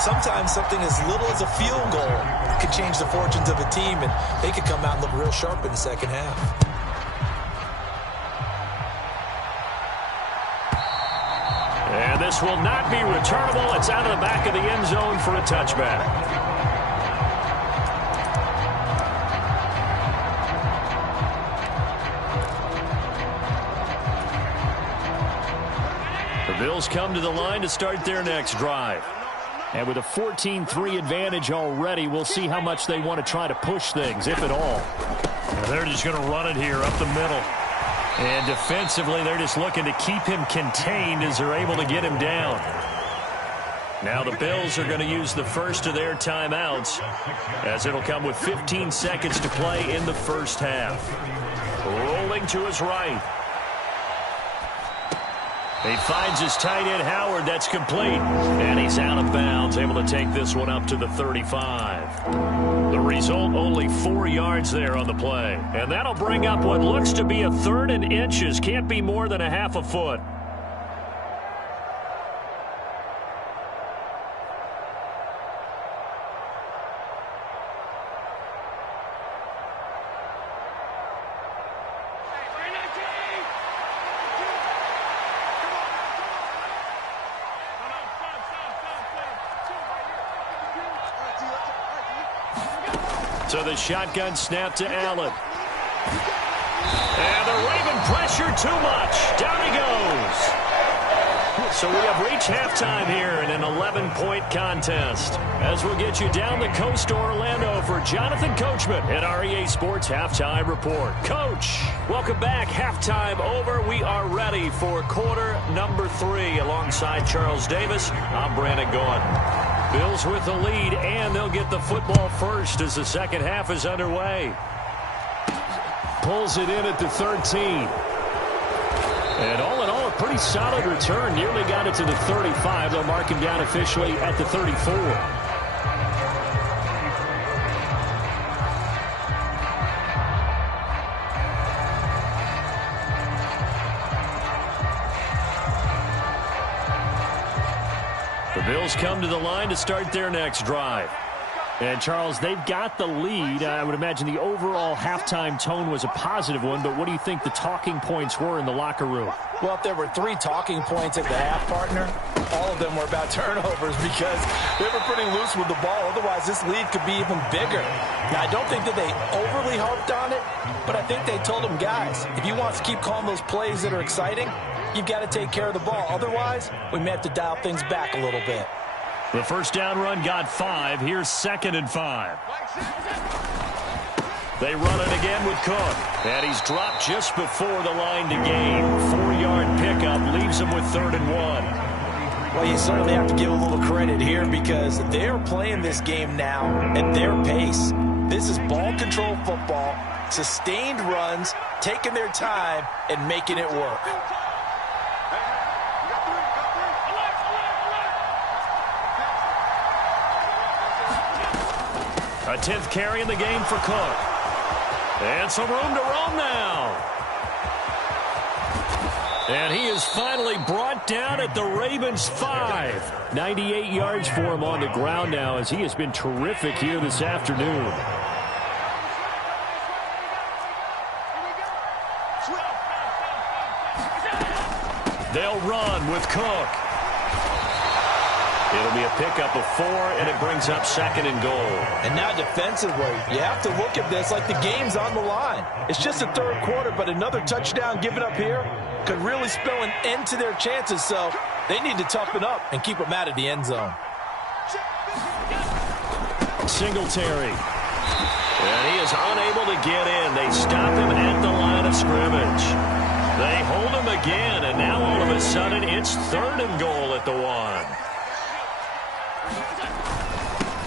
sometimes something as little as a field goal could change the fortunes of a team, and they could come out and look real sharp in the second half. And this will not be returnable. It's out of the back of the end zone for a touchback. The Bills come to the line to start their next drive. And with a 14-3 advantage already, we'll see how much they want to try to push things, if at all. They're just going to run it here up the middle. And defensively, they're just looking to keep him contained as they're able to get him down. Now the Bills are going to use the first of their timeouts, as it'll come with 15 seconds to play in the first half. Rolling to his right. He finds his tight end, Howard. That's complete. And he's out of bounds, able to take this one up to the 35. The result, only 4 yards there on the play. And that'll bring up what looks to be a 3rd and inches. Can't be more than a half a foot. So the shotgun snap to Allen. And the Raven pressure too much. Down he goes. So we have reached halftime here in an 11-point contest. As we'll get you down the coast to Orlando for Jonathan Coachman at REA Sports Halftime Report. Coach, welcome back. Halftime over. We are ready for quarter number 3 alongside Charles Davis. I'm Brandon Gordon. Bills with the lead, and they'll get the football first as the second half is underway. Pulls it in at the 13. And all in all, a pretty solid return. Nearly got it to the 35. They'll mark him down officially at the 34. The Bills come to the line to start their next drive. And, Charles, they've got the lead. I would imagine the overall halftime tone was a positive one, but what do you think the talking points were in the locker room? Well, if there were 3 talking points at the half, partner, all of them were about turnovers because they were pretty loose with the ball. Otherwise, this lead could be even bigger. Now, I don't think that they overly harped on it, but I think they told them, guys, if you want to keep calling those plays that are exciting, you've got to take care of the ball. Otherwise, we may have to dial things back a little bit. The first down run got 5. Here's 2nd and 5. They run it again with Cook. And he's dropped just before the line to gain. 4-yard pickup leaves him with 3rd and 1. Well, you certainly have to give a little credit here because they're playing this game now at their pace. This is ball control football, sustained runs, taking their time, and making it work. A 10th carry in the game for Cook. And some room to roam now. And he is finally brought down at the Ravens' 5. 98 yards for him on the ground now as he has been terrific here this afternoon. They'll run with Cook. It'll be a pickup of 4, and it brings up 2nd and goal. And now defensively, you have to look at this like the game's on the line. It's just the 3rd quarter, but another touchdown given up here could really spell an end to their chances, so they need to toughen up and keep them out of the end zone. Singletary. And he is unable to get in. They stop him at the line of scrimmage. They hold him again, and now all of a sudden it's 3rd and goal at the 1.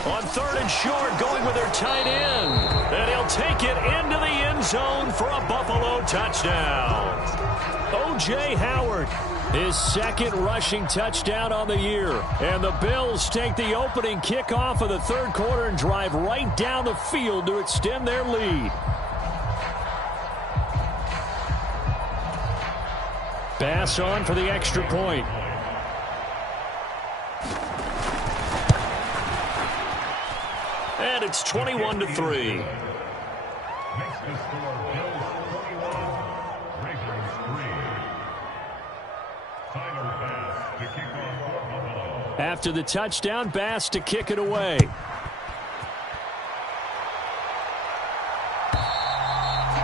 On 3rd and short, going with their tight end. And he'll take it into the end zone for a Buffalo touchdown. O.J. Howard, his 2nd rushing touchdown on the year. And the Bills take the opening kickoff of the 3rd quarter and drive right down the field to extend their lead. Pass on for the extra point. And it's 21-3. After the touchdown, Bass to kick it away.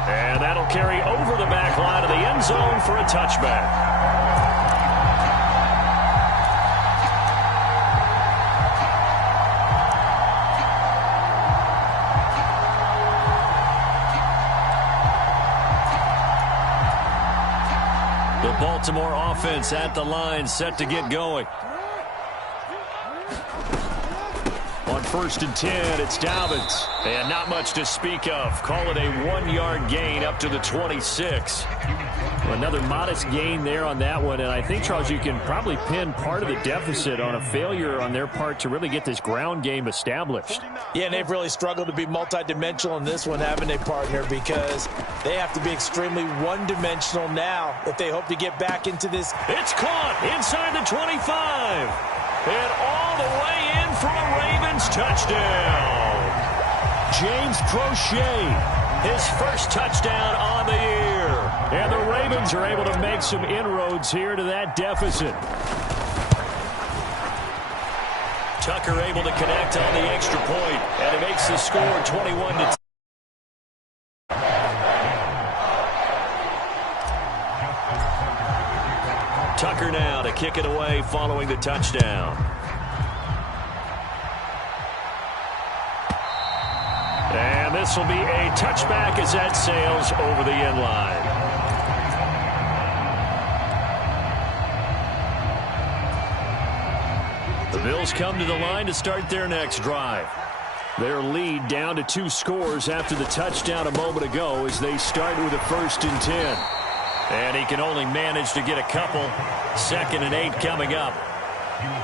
And that'll carry over the back line of the end zone for a touchback. The Baltimore offense at the line, set to get going. On 1st and 10, it's Dobbins. And not much to speak of. Call it a 1-yard gain up to the 26. Another modest gain there on that one. And I think, Charles, you can probably pin part of the deficit on a failure on their part to really get this ground game established. Yeah, and they've really struggled to be multidimensional in this one, haven't they, partner? Because they have to be extremely one-dimensional now if they hope to get back into this. It's caught inside the 25. And all the way in for a Ravens touchdown. James Crochet, his first touchdown on the year. And the Ravens are able to make some inroads here to that deficit. Tucker able to connect on the extra point, and it makes the score 21-10. Tucker now to kick it away following the touchdown. And this will be a touchback as that sails over the end line. The Bills come to the line to start their next drive. Their lead down to 2 scores after the touchdown a moment ago as they start with a 1st and 10. And he can only manage to get a couple. 2nd and 8 coming up.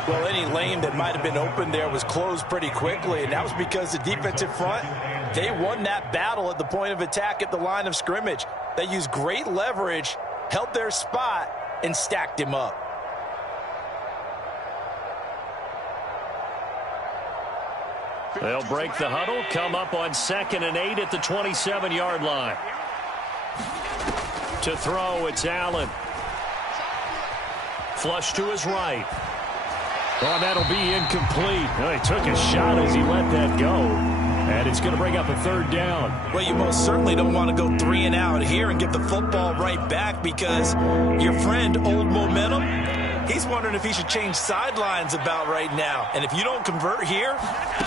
Well, any lane that might have been open there was closed pretty quickly, and that was because the defensive front, they won that battle at the point of attack at the line of scrimmage. They used great leverage, held their spot, and stacked him up. They'll break the huddle, come up on 2nd and 8 at the 27-yard line. To throw, it's Allen. Flush to his right. Oh, that'll be incomplete. Oh, he took a shot as he let that go. And it's going to bring up a 3rd down. Well, you most certainly don't want to go 3 and out here and get the football right back because your friend, Old Momentum, he's wondering if he should change sidelines about right now. And if you don't convert here,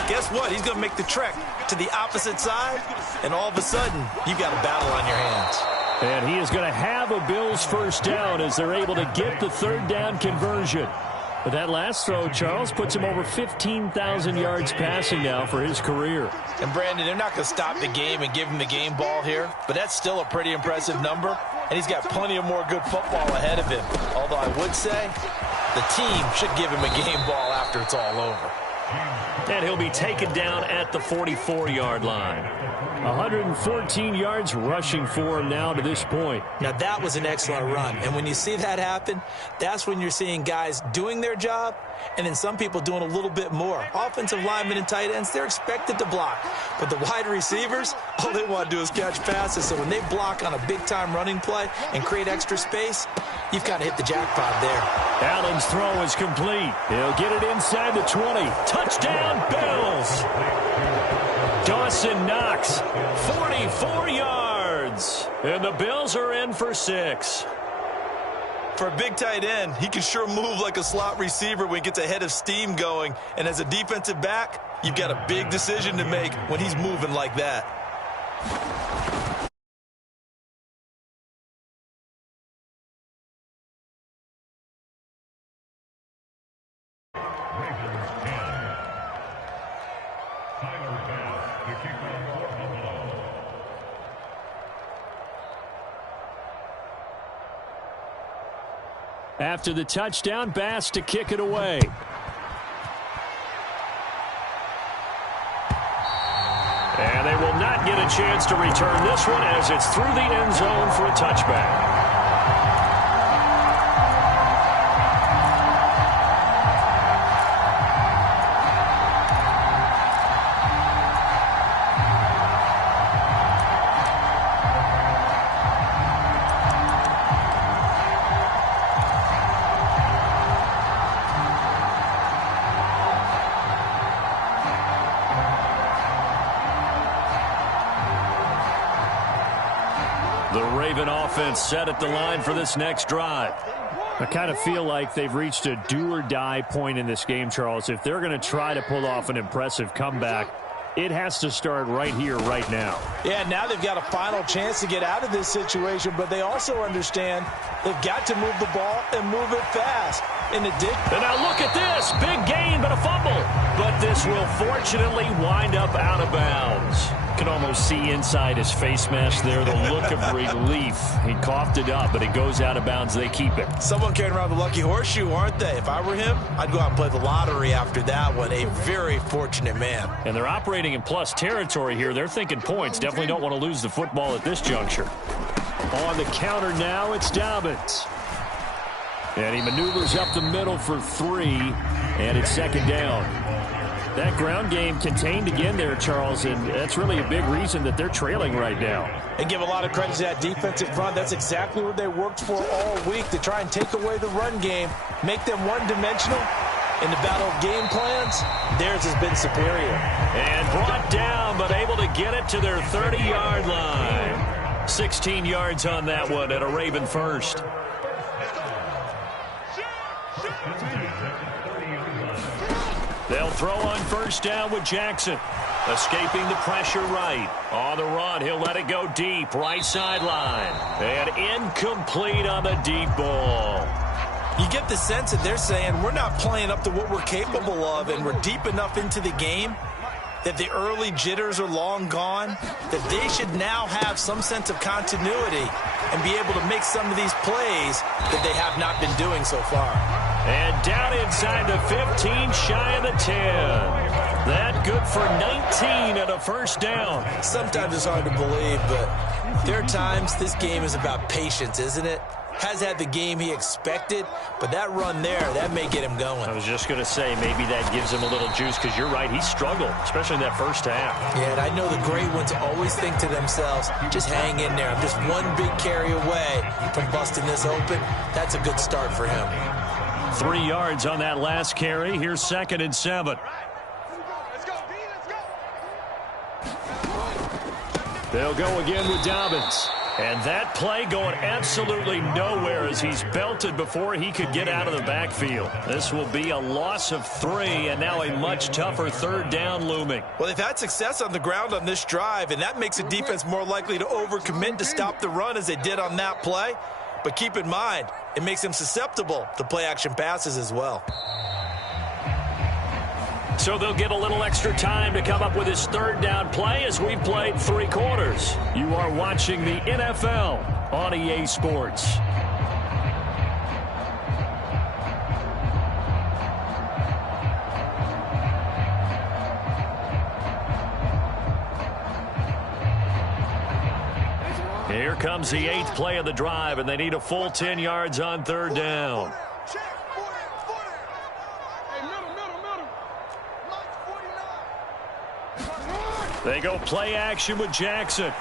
guess what? He's going to make the trek to the opposite side, and all of a sudden, you've got a battle on your hands. And he is going to have a Bills 1st down as they're able to get the 3rd down conversion. But that last throw, Charles, puts him over 15,000 yards passing now for his career. And, Brandon, they're not going to stop the game and give him the game ball here, but that's still a pretty impressive number, and he's got plenty of more good football ahead of him. Although I would say the team should give him a game ball after it's all over. And he'll be taken down at the 44-yard line. 114 yards rushing for him now to this point. Now, that was an excellent run. And when you see that happen, that's when you're seeing guys doing their job and then some people doing a little bit more. Offensive linemen and tight ends, they're expected to block. But the wide receivers, all they want to do is catch passes. So when they block on a big-time running play and create extra space, you've got to hit the jackpot there. Allen's throw is complete. He'll get it inside the 20. Touchdown, Bills! Dawson Knox, 44 yards. And the Bills are in for 6. For a big tight end, he can sure move like a slot receiver when he gets a head of steam going. And as a defensive back, you've got a big decision to make when he's moving like that. After the touchdown, Bass to kick it away. And they will not get a chance to return this one as it's through the end zone for a touchback. The Raven offense set at the line for this next drive. I kind of feel like they've reached a do-or-die point in this game, Charles. If they're going to try to pull off an impressive comeback, it has to start right here, right now. Yeah, now they've got a final chance to get out of this situation, but they also understand they've got to move the ball and move it fast. And now look at this. Big gain, but a fumble. But this will fortunately wind up out of bounds. You can almost see inside his face mask there the look of relief. He coughed it up, but it goes out of bounds. They keep it. Someone carrying around the lucky horseshoe, aren't they? If I were him, I'd go out and play the lottery after that one. A very fortunate man. And they're operating in plus territory here. They're thinking points. Definitely don't want to lose the football at this juncture. On the counter now, it's Dobbins. And he maneuvers up the middle for 3, and it's second down. That ground game contained again there, Charles, and that's really a big reason that they're trailing right now. And give a lot of credit to that defensive front. That's exactly what they worked for all week, to try and take away the run game, make them one-dimensional. In the battle of game plans, theirs has been superior. And brought down, but able to get it to their 30-yard line. 16 yards on that one at a Raven first. They'll throw on first down with Jackson. Escaping the pressure right. On the run, he'll let it go deep. Right sideline. And incomplete on the deep ball. You get the sense that they're saying we're not playing up to what we're capable of, and we're deep enough into the game that the early jitters are long gone, that they should now have some sense of continuity and be able to make some of these plays that they have not been doing so far. And down inside the 15, shy of the 10. That good for 19 and a first down. Sometimes it's hard to believe, but there are times this game is about patience, isn't it? Has had the game he expected, but that run there, that may get him going. I was just going to say, maybe that gives him a little juice, because you're right, he struggled, especially in that first half. Yeah, and I know the great ones always think to themselves, just hang in there. I'm just one big carry away from busting this open. That's a good start for him. 3 yards on that last carry. Here's 2nd and 7. They'll go again with Dobbins. And that play going absolutely nowhere as he's belted before he could get out of the backfield. This will be a loss of 3, and now a much tougher third down looming. Well, they've had success on the ground on this drive, and that makes a defense more likely to overcommit to stop the run as they did on that play. But keep in mind, it makes them susceptible to play-action passes as well. So they'll get a little extra time to come up with his third down play as we've played 3 quarters. You are watching the NFL on EA Sports. Here comes the 8th play of the drive, and they need a full 10 yards on third down. They go play action with Jackson.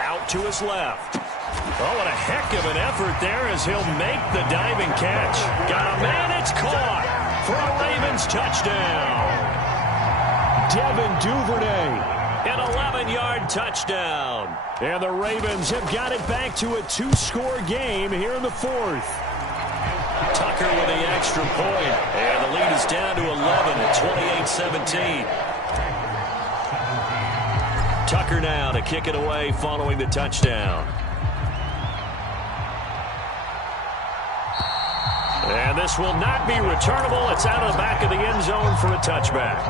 Out to his left. Oh, what a heck of an effort there as he'll make the diving catch. Got a man, it's caught for a Ravens touchdown. Devin Duvernay. An 11-yard touchdown. And the Ravens have got it back to a 2-score game here in the 4th. Tucker with the extra point. And the lead is down to 11 at 28-17. Tucker now to kick it away following the touchdown. And this will not be returnable. It's out of the back of the end zone for a touchback.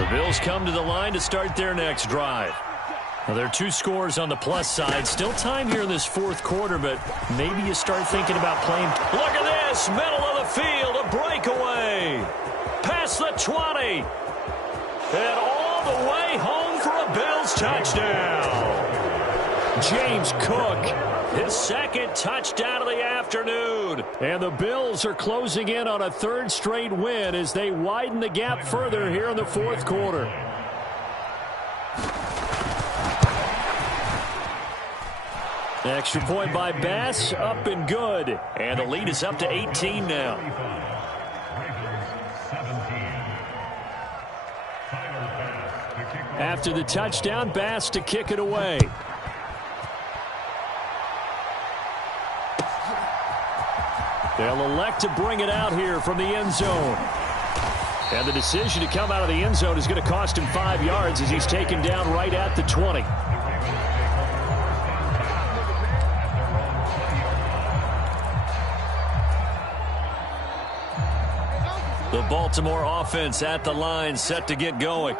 The Bills come to the line to start their next drive. Now, there are 2 scores on the plus side. Still time here in this 4th quarter, but maybe you start thinking about playing. Look at this, middle of the field, a breakaway. Past the 20. And all the way home for a Bills touchdown. James Cook, his 2nd touchdown of the afternoon. And the Bills are closing in on a 3rd straight win as they widen the gap further here in the 4th quarter. Extra point by Bass, up and good. And the lead is up to 18 now. After the touchdown, Bass to kick it away. They'll elect to bring it out here from the end zone. And the decision to come out of the end zone is going to cost him 5 yards as he's taken down right at the 20. The Baltimore offense at the line, set to get going.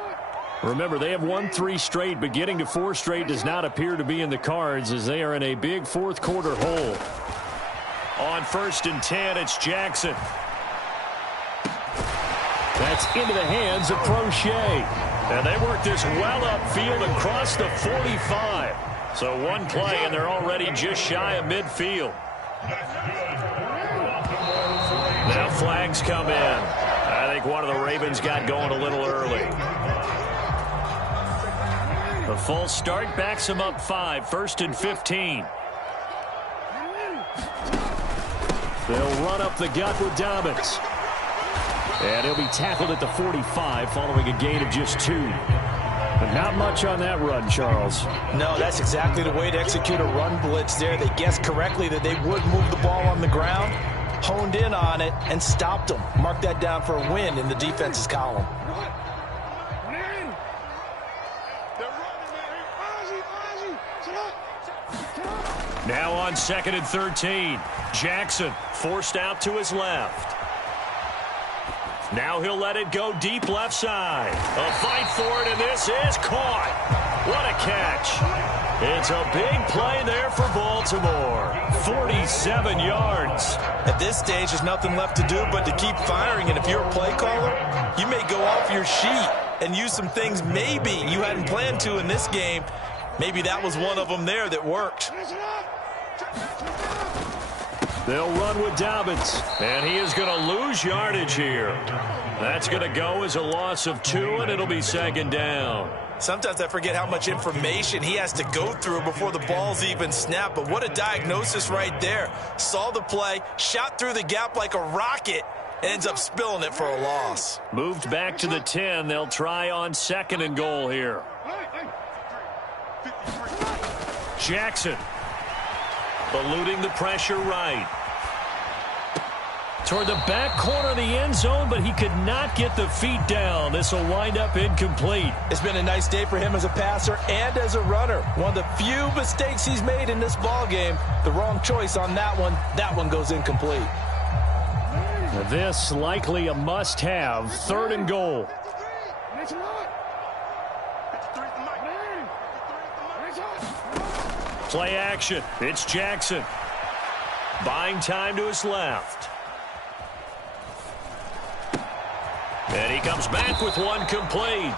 Remember, they have won 3 straight, but getting to 4 straight does not appear to be in the cards as they are in a big fourth quarter hole. On 1st and 10, it's Jackson. That's into the hands of Crochet. And they work this well upfield across the 45. So one play, and they're already just shy of midfield. Now flags come in. I think one of the Ravens got going a little early. The false start backs them up 5, 1st and 15. They'll run up the gut with Dobbins. And he'll be tackled at the 45 following a gain of just 2. But not much on that run, Charles. No, that's exactly the way to execute a run blitz there. They guessed correctly that they would move the ball on the ground, honed in on it, and stopped them. Mark that down for a win in the defense's column. Now on 2nd and 13. Jackson forced out to his left. Now he'll let it go deep left side. A fight for it, and this is caught. What a catch. It's a big play there for Baltimore. 47 yards. At this stage, there's nothing left to do but to keep firing. And if you're a play caller, you may go off your sheet and use some things maybe you hadn't planned to in this game. Maybe that was one of them there that worked. They'll run with Dobbins, and he is going to lose yardage here. That's going to go as a loss of 2, and it'll be 2nd down. Sometimes I forget how much information he has to go through before the ball's even snapped, but what a diagnosis right there. Saw the play, shot through the gap like a rocket, and ends up spilling it for a loss. Moved back to the 10. They'll try on 2nd and goal here. Jackson eluding the pressure right. Toward the back corner of the end zone, but he could not get the feet down. This will wind up incomplete. It's been a nice day for him as a passer and as a runner. One of the few mistakes he's made in this ball game. The wrong choice on that one. That one goes incomplete. This likely a must-have. 3rd and goal. Play action. It's Jackson. Buying time to his left. And he comes back with one complete.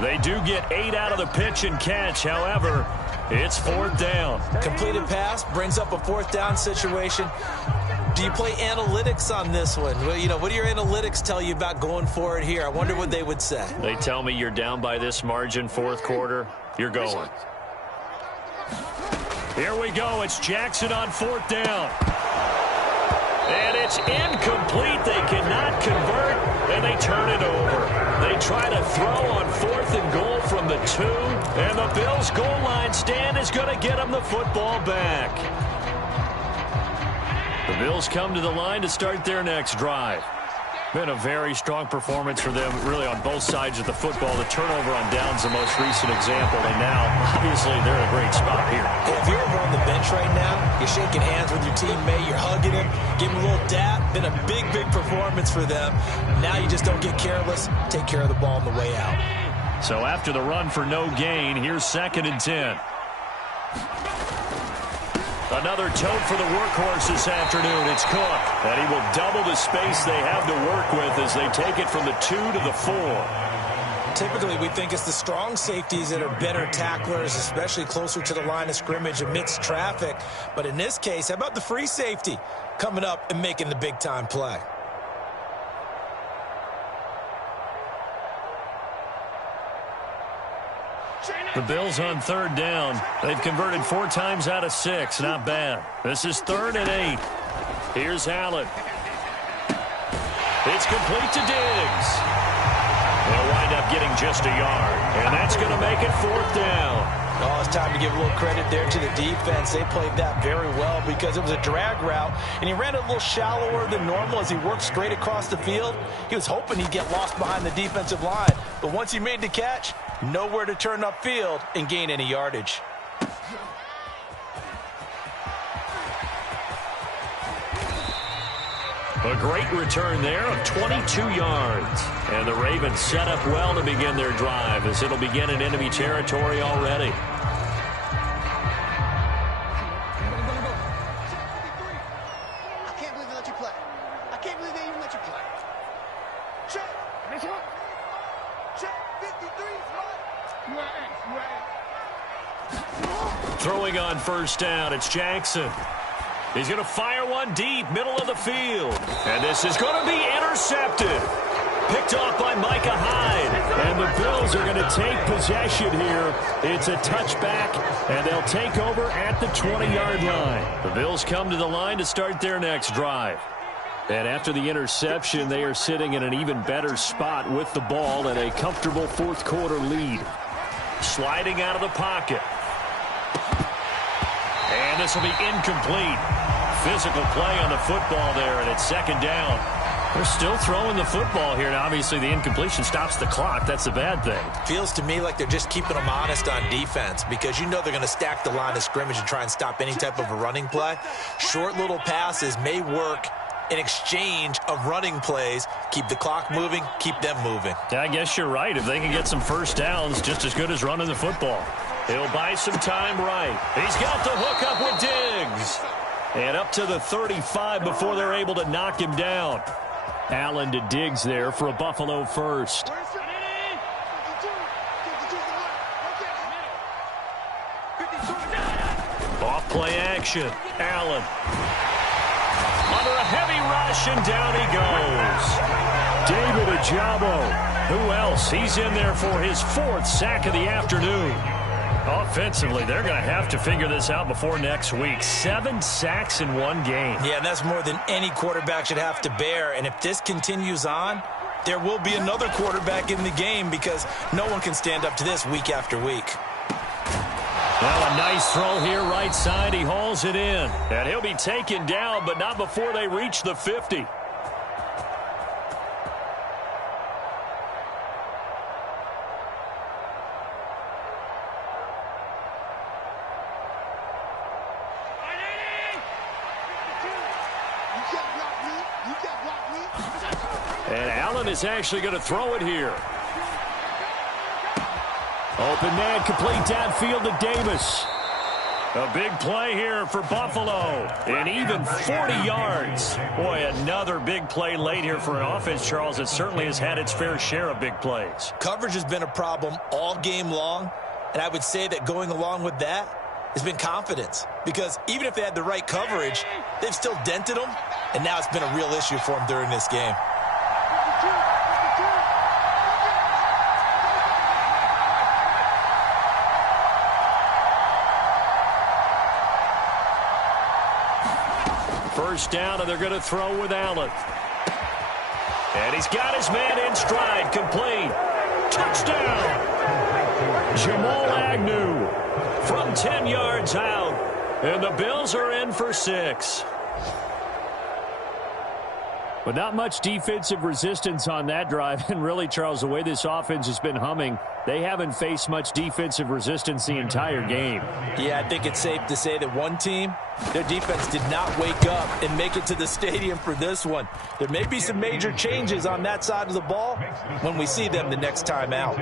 They do get 8 out of the pitch and catch. However, it's 4th down. Completed pass brings up a 4th down situation. Do you play analytics on this one? Well, you know, what do your analytics tell you about going for it here? I wonder what they would say. They tell me you're down by this margin 4th quarter. You're going. Here we go. It's Jackson on 4th down. And it's incomplete. They cannot convert, and they turn it over. They try to throw on 4th and goal from the 2, and the Bills' goal line stand is going to get them the football back. The Bills come to the line to start their next drive. Been a very strong performance for them, really, on both sides of the football. The turnover on downs, the most recent example, and now, obviously, they're in a great spot here. If you're over on the bench right now, you're shaking hands with your teammate, you're hugging him, give him a little dap. Been a big, big performance for them. Now you just don't get careless. Take care of the ball on the way out. So after the run for no gain, here's 2nd and 10. Another tote for the workhorse this afternoon. It's Cook. And he will double the space they have to work with as they take it from the 2 to the 4. Typically, we think it's the strong safeties that are better tacklers, especially closer to the line of scrimmage amidst traffic. But in this case, how about the free safety coming up and making the big-time play? The Bills on 3rd down. They've converted 4 times out of 6. Not bad. This is 3rd and 8. Here's Allen. It's complete to Diggs. They'll wind up getting just a yard, and that's going to make it 4th down. Oh, it's time to give a little credit there to the defense. They played that very well because it was a drag route, and he ran it a little shallower than normal as he worked straight across the field. He was hoping he'd get lost behind the defensive line, but once he made the catch, nowhere to turn upfield and gain any yardage. A great return there of 22 yards. And the Ravens set up well to begin their drive as it'll begin in enemy territory already. I can't believe they let you play. I can't believe they even let you play. Check. Check. 53 is Throwing on 1st down, it's Jackson. He's going to fire one deep, middle of the field. And this is going to be intercepted. Picked off by Micah Hyde. And the Bills are going to take possession here. It's a touchback, and they'll take over at the 20-yard line. The Bills come to the line to start their next drive. And after the interception, they are sitting in an even better spot with the ball and a comfortable 4th quarter lead. Sliding out of the pocket. And this will be incomplete. Physical play on the football there, and it's 2nd down. They're still throwing the football here, and obviously the incompletion stops the clock. That's a bad thing. Feels to me like they're just keeping them honest on defense because you know they're going to stack the line of scrimmage and try and stop any type of a running play. Short little passes may work in exchange of running plays. Keep the clock moving, keep them moving. Yeah, I guess you're right. If they can get some 1st downs, just as good as running the football. He'll buy some time right. He's got the hook up with Diggs. And up to the 35 before they're able to knock him down. Allen to Diggs there for a Buffalo first. Off play action. Allen. Under a heavy rush, and down he goes. David Ojabo. Who else? He's in there for his 4th sack of the afternoon. Offensively, they're going to have to figure this out before next week. 7 sacks in one game. Yeah, and that's more than any quarterback should have to bear. And if this continues on, there will be another quarterback in the game because no one can stand up to this week after week. Well, a nice throw here right side. He hauls it in. And he'll be taken down, but not before they reach the 50. And Allen is actually going to throw it here. Open man, complete downfield to Davis. A big play here for Buffalo. And even 40 yards. Boy, another big play late here for an offense, Charles, that certainly has had its fair share of big plays. Coverage has been a problem all game long. And I would say that going along with that has been confidence. Because even if they had the right coverage, they've still dented them. And now it's been a real issue for them during this game. First down, and they're going to throw with Allen. And he's got his man in stride, complete. Touchdown! Jamal Agnew from 10 yards out. And the Bills are in for 6. But not much defensive resistance on that drive. And really, Charles, the way this offense has been humming, they haven't faced much defensive resistance the entire game. Yeah, I think it's safe to say that one team, their defense did not wake up and make it to the stadium for this one. There may be some major changes on that side of the ball when we see them the next time out.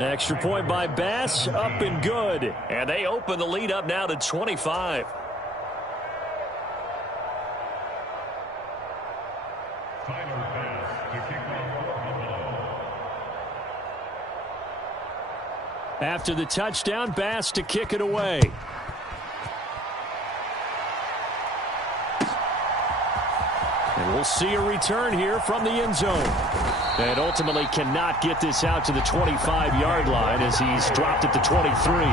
Extra point by Bass, up and good. And they open the lead up now to 25. After the touchdown, Bass to kick it away. And we'll see a return here from the end zone. And ultimately cannot get this out to the 25-yard line as he's dropped at the 23.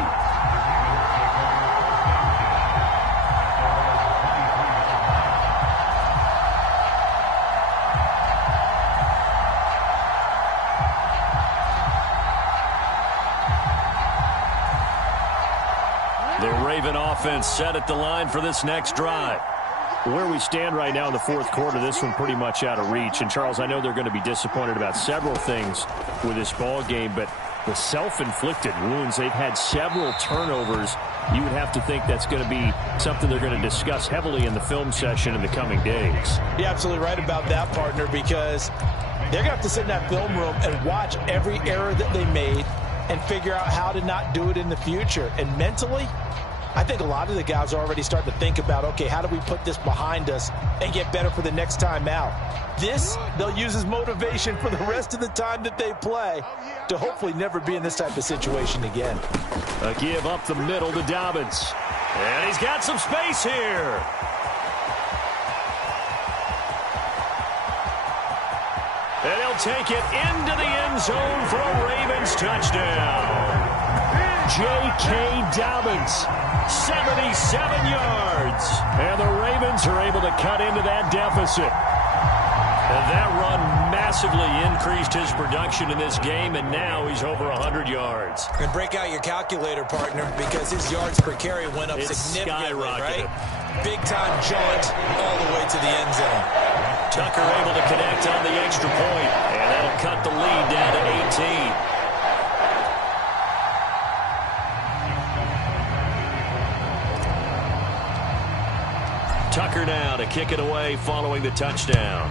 offense set at the line for this next drive. Where we stand right now in the fourth quarter, this one pretty much out of reach. And, Charles, I know they're going to be disappointed about several things with this ball game, but the self-inflicted wounds, they've had several turnovers. You would have to think that's going to be something they're going to discuss heavily in the film session in the coming days. You're absolutely right about that, partner, because they're going to have to sit in that film room and watch every error that they made and figure out how to not do it in the future. And mentally, I think a lot of the guys are already starting to think about, okay, how do we put this behind us and get better for the next time out? This, they'll use as motivation for the rest of the time that they play to hopefully never be in this type of situation again. A give up the middle to Dobbins. And he's got some space here. And he'll take it into the end zone for a Ravens touchdown. J.K. Dobbins, 77 yards. And the Ravens are able to cut into that deficit. And that run massively increased his production in this game, and now he's over 100 yards. And break out your calculator, partner, because his yards per carry went up significantly, skyrocketed. right? Big-time jaunt all the way to the end zone. Tucker able to connect on the extra point, and that'll cut the lead down to 18. Tucker now to kick it away following the touchdown.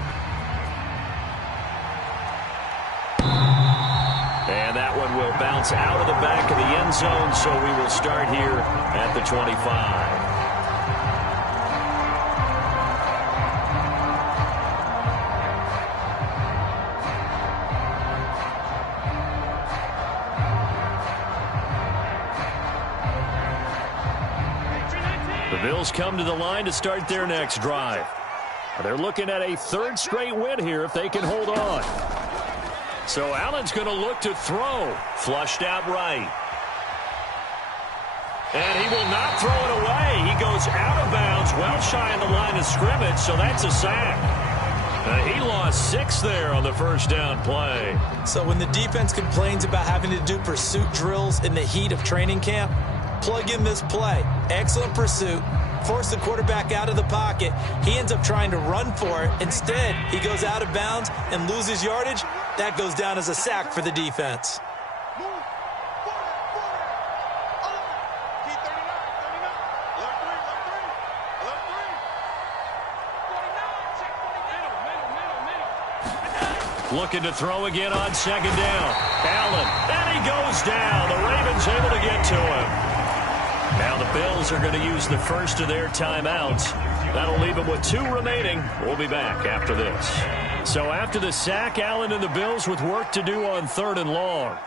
And that one will bounce out of the back of the end zone, so we will start here at the 25. The Bills come to the line to start their next drive. They're looking at a third straight win here if they can hold on. So Allen's going to look to throw. Flushed out right. And he will not throw it away. He goes out of bounds, well shy of the line of scrimmage, so that's a sack. He lost 6 there on the first down play. So when the defense complains about having to do pursuit drills in the heat of training camp, plug in this play. Excellent pursuit. Force the quarterback out of the pocket. He ends up trying to run for it. Instead, he goes out of bounds and loses yardage. That goes down as a sack for the defense. Looking to throw again on second down. Allen, and he goes down. The Ravens able to get to him. Now the Bills are going to use the first of their timeouts. That'll leave them with 2 remaining. We'll be back after this. So after the sack, Allen and the Bills with work to do on 3rd and long.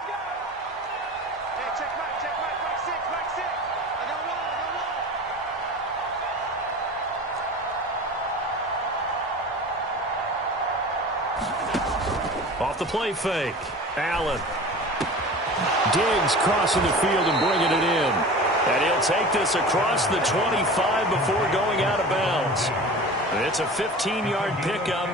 Off the play fake. Allen. Diggs crossing the field and bringing it in. And he'll take this across the 25 before going out of bounds. It's a 15-yard pickup,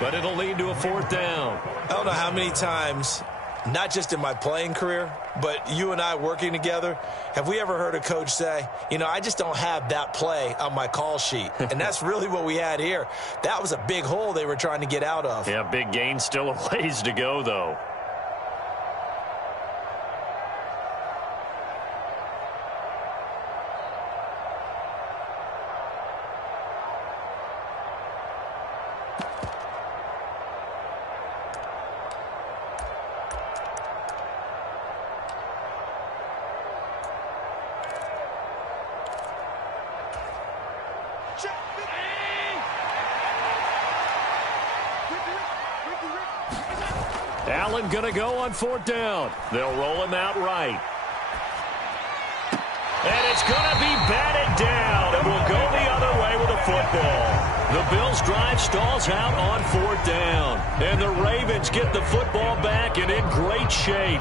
but it'll lead to a 4th down. I don't know how many times, not just in my playing career, but you and I working together, have we ever heard a coach say, you know, I just don't have that play on my call sheet. And that's really what we had here. That was a big hole they were trying to get out of. Yeah, big gain, still a ways to go, though. Allen going to go on 4th down. They'll roll him out right. And it's going to be batted down. And we'll go the other way with a football. The Bills drive stalls out on 4th down. And the Ravens get the football back and in great shape.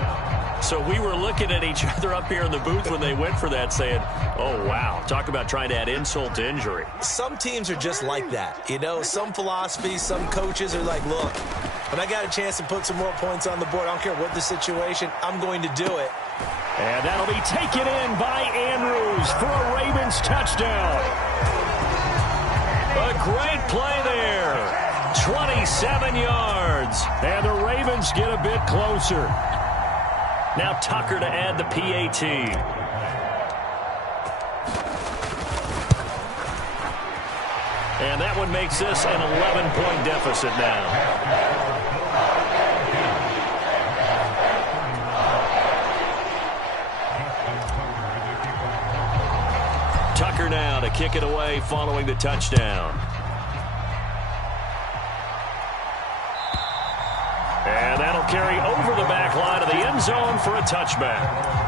So we were looking at each other up here in the booth when they went for that saying, oh, wow, talk about trying to add insult to injury. Some teams are just like that. You know, some philosophies, some coaches are like, look, when I got a chance to put some more points on the board, I don't care what the situation, I'm going to do it. And that'll be taken in by Andrews for a Ravens touchdown. A great play there. 27 yards. And the Ravens get a bit closer. Now Tucker to add the PAT. And that one makes this an 11-point deficit now. Tucker now to kick it away following the touchdown. And that'll carry over the back line of the end zone for a touchback.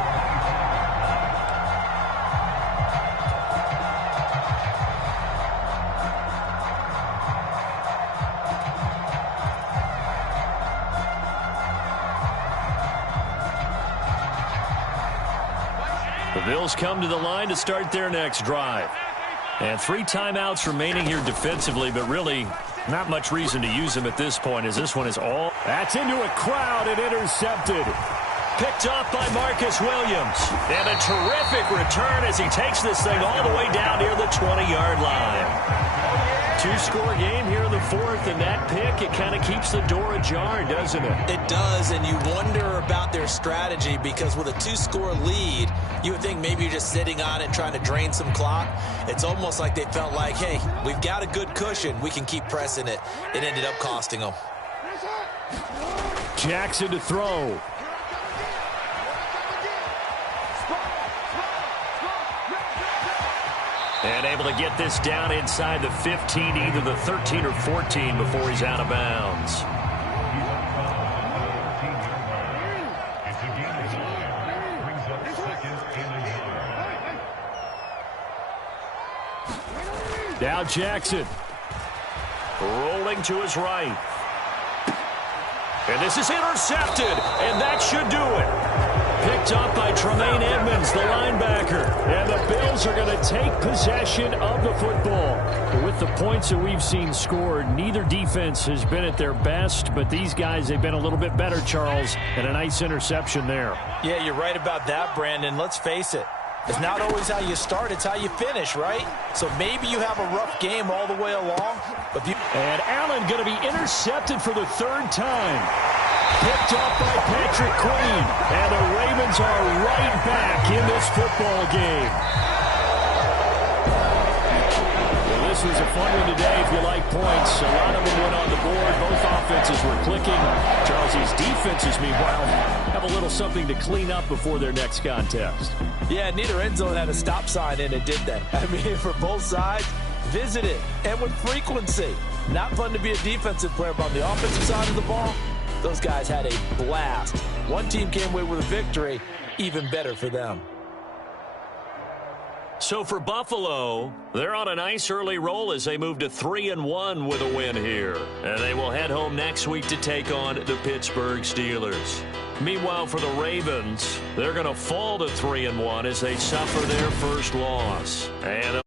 The Bills come to the line to start their next drive. And 3 timeouts remaining here defensively, but really not much reason to use them at this point, as this one is all. That's into a crowd and intercepted. Picked off by Marcus Williams. And a terrific return as he takes this thing all the way down near the 20-yard line. 2-score game here in the 4th, and that pick, it kind of keeps the door ajar, doesn't it? It does, and you wonder about their strategy, because with a 2-score lead, you would think maybe you're just sitting on it trying to drain some clock. It's almost like they felt like, hey, we've got a good cushion. We can keep pressing it. It ended up costing them. Jackson to throw. And able to get this down inside the 15, either the 13 or 14 before he's out of bounds. Now Jackson. Rolling to his right. And this is intercepted, and that should do it. Picked up by Tremaine Edmonds, the linebacker. And the Bills are going to take possession of the football. With the points that we've seen scored, neither defense has been at their best, but these guys, they've been a little bit better, Charles, and a nice interception there. Yeah, you're right about that, Brandon. Let's face it. It's not always how you start, it's how you finish, right? So maybe you have a rough game all the way along. But and Allen going to be intercepted for the 3rd time. Picked up by Patrick Queen. And the Ravens are right back in this football game. Well, this was a fun one today if you like points. A lot of them went on the board. Both offenses were clicking. Charles, these defenses, meanwhile, have a little something to clean up before their next contest. Yeah, neither end zone had a stop sign in it, did they? I mean, for both sides, visit it, and with frequency. Not fun to be a defensive player, but on the offensive side of the ball, those guys had a blast. One team came away with a victory, even better for them. So for Buffalo, they're on a nice early roll as they move to 3-1 with a win here. And they will head home next week to take on the Pittsburgh Steelers. Meanwhile, for the Ravens, they're going to fall to 3-1 as they suffer their first loss. And